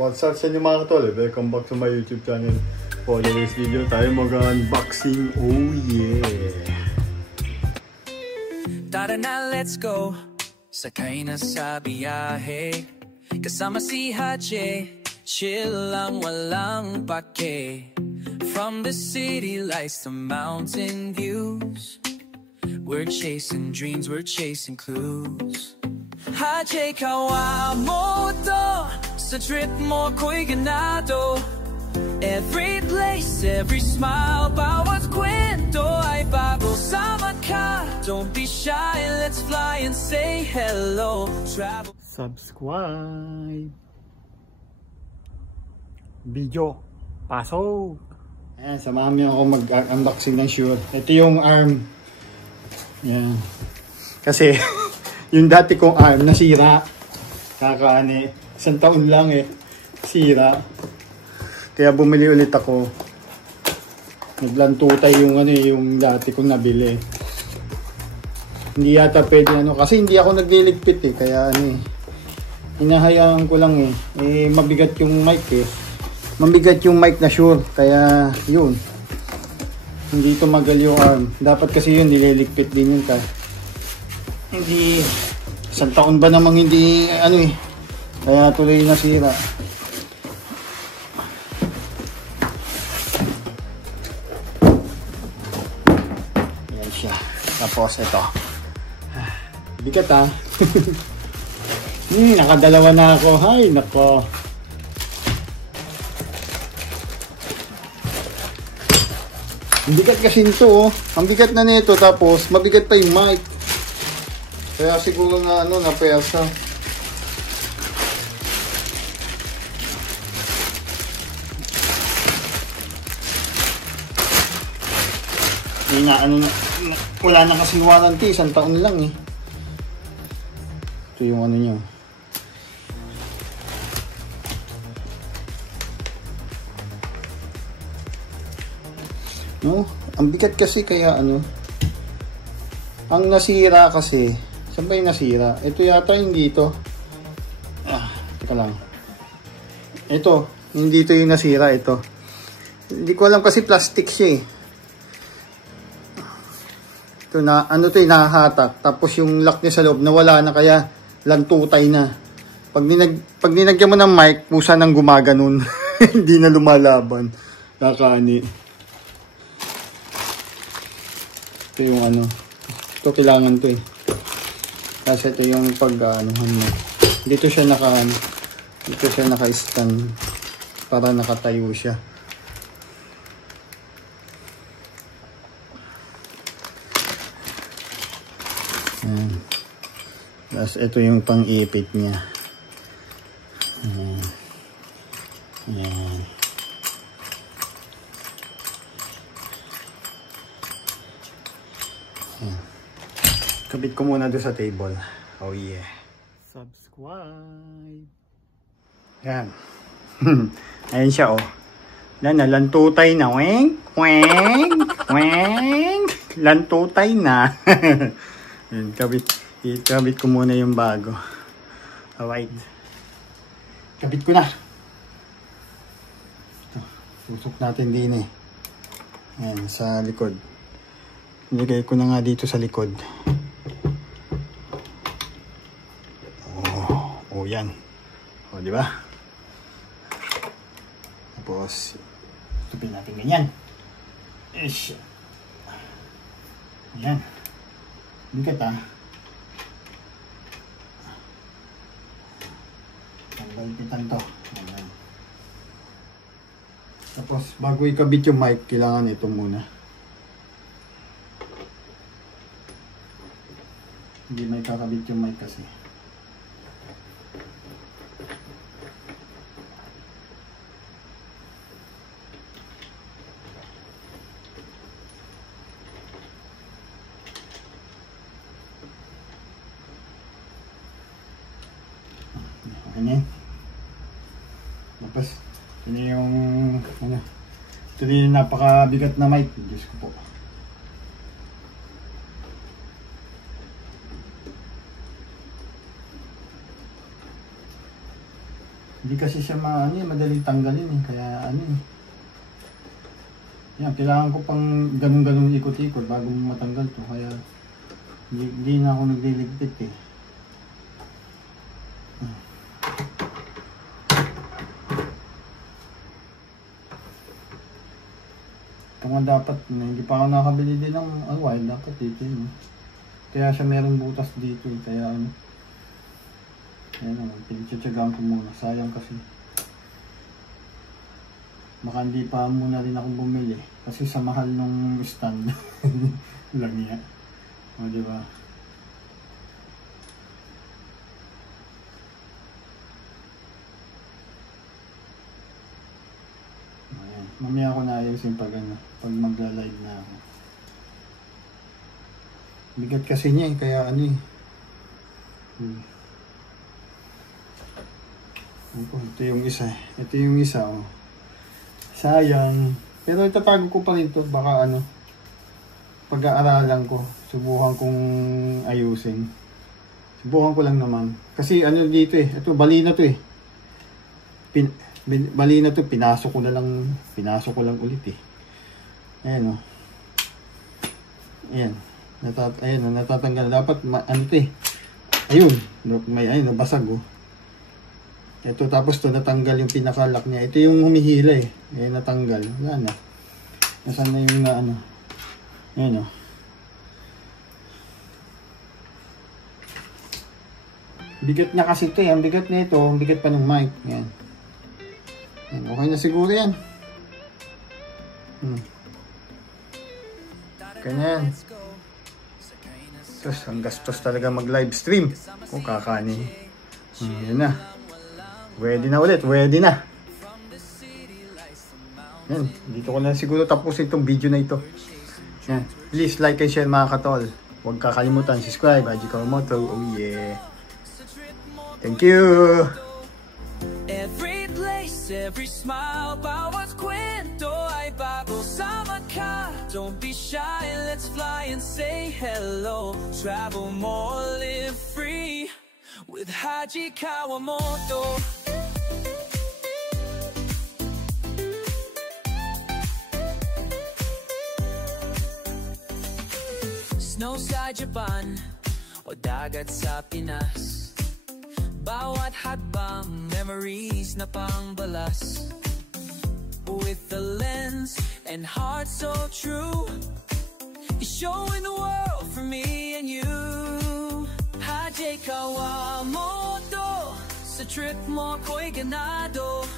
What's up sa inyo mga katol? Welcome back to my YouTube channel. For today's video, tayo mag-unboxing. Oh yeah! Tara na, let's go. Sakay na sa biyahe. Kasama si Hache. Chill lang, walang pake. From the city lights to mountain views. We're chasing dreams, we're chasing clues. Hache kawa mo to. Sa trip mo ko'y ganado. Every place, every smile, bawat kwento ay bago. Sama ka, don't be shy, let's fly and say hello. Travel. Subscribe. Video. Pasok. Ayan, samahan niyo ako mag-unboxing ng shoe. Ito yung arm. Ayan. Kasi, yung dati kong arm nasira. Kakaani. Isang taon lang eh. Sira. Kaya bumili ulit ako. Naglantutay yung yung dati kong nabili. Hindi yata pwede kasi hindi ako nagliligpit eh. Kaya hinahayaan ko lang eh. Mabigat yung mic eh. Mabigat yung mic na sure. Kaya yun. Hindi tumagal yung arm. Dapat kasi yun nililigpit din yun ka. Hindi. Isang taon ba namang hindi kaya tuloy nasira. Yan siya. Tapos ito. Bigat ha. Nakadalawa na ako. Hay nako. Ang bigat kasi nito oh. Ang bigat na nito tapos mabigat pa yung mic. Kaya siguro na na persa. Hindi nga wala na kasing warranty, isang taon lang eh. Ito yung niya. No, ang bigat kasi kaya ang nasira kasi, saan ba yung nasira? Ito yata hindi ito. Teka lang. Ito, hindi ito yung nasira, ito. Hindi ko alam kasi plastic siya eh. Ito na, nahahatak. Tapos yung lock niya sa loob, nawala na kaya lantutay na. Pag ninagyan mo ng mic, pusa nang gumaganon. Hindi na lumalaban. Kakani. Ito yung Ito kailangan to eh. Kasi ito yung pag-anuhan mo. Dito siya naka-stand para nakatayo siya. Ayan. Tapos ito yung pang-ipit niya. Ayan. Ayan. Ayan. Kabit ko muna doon sa table. Oh yeah. Subscribe. Ayan. Ayan siya oh. Lantutay na. Weng. Weng. Weng. Lantutay na. Ayan, ikabit ko muna yung bago. Alright. Kabit ko na. Ito, susok natin din eh. Ayan, sa likod. Nilagay ko na nga dito sa likod. Oh, yan. Oh, di ba? Tapos, tupin natin ganyan. Ish. Ayan. Bigat ha. Ang balpitan to. Ayan. Tapos bago ikabit yung mic, kailangan ito muna. Hindi may kakabit yung mic kasi. Ayan. Tapos, ito yung napakabigat na mic. Diyos ko po. Hindi kasi siya madaling tanggalin eh. Kaya yan, kailangan ko pang ganun-ganun ikot-ikot bago matanggal to. Kaya hindi na ako nagliligpit eh. Ito nga dapat, hindi pa ako nakabili din ng wire, dapat dito yun. Kaya siya merong butas dito eh. Kaya ayan, pinagtsatsagaan ko muna. Sayang kasi. Baka hindi pa muna rin ako bumili. Kasi sa mahal nung stand. Lang yan. O, diba? Ayan. Mamaya ako naayusin pag magla-live na ako. Bigat kasi niya eh. Kaya ito yung isa. Ito yung isa oh. Sayang. Pero itatago ko pa rin to. Baka pag-aaralan ko. Subukan kong ayusin. Subukan ko lang naman. Kasi dito eh. Ito bali na to eh. Bali na to. Pinasok ko lang ulit eh. Ayan oh. Ayan. Natatanggal. Dapat to eh. Ayun. Nabasag oh. Ito tapos to natanggal yung pinaka-lock niya. Ito yung humihila eh. Natanggal. Wala na. Nasaan na yung Ayan o. Bigat na kasi ito eh. Ang bigat na ito. Ang bigat pa ng mic. Ayan. Okay na siguro yan. Ganyan. Tapos ang gastos talaga mag-live stream. Kung kakanin. Yan na. Pwede na ulit, pwede na. Yan, dito ko na siguro tapusin itong video na ito. Yan, please like and share mga katol. Huwag kakalimutan, subscribe, Haji Kawamoto. Oh yeah. Thank you. Every place, every smile, bawat kwento ay bago sa maka. Don't be shy, let's fly and say hello. Travel more, live free with Haji Kawamoto. Snow sa Japan o dagat sa Pinas, bawat hadbang memories na pangbalas. With the lens and heart so true, you're showing the world for me and you. Haji Kawamoto, sa trip mo ko'y ganado.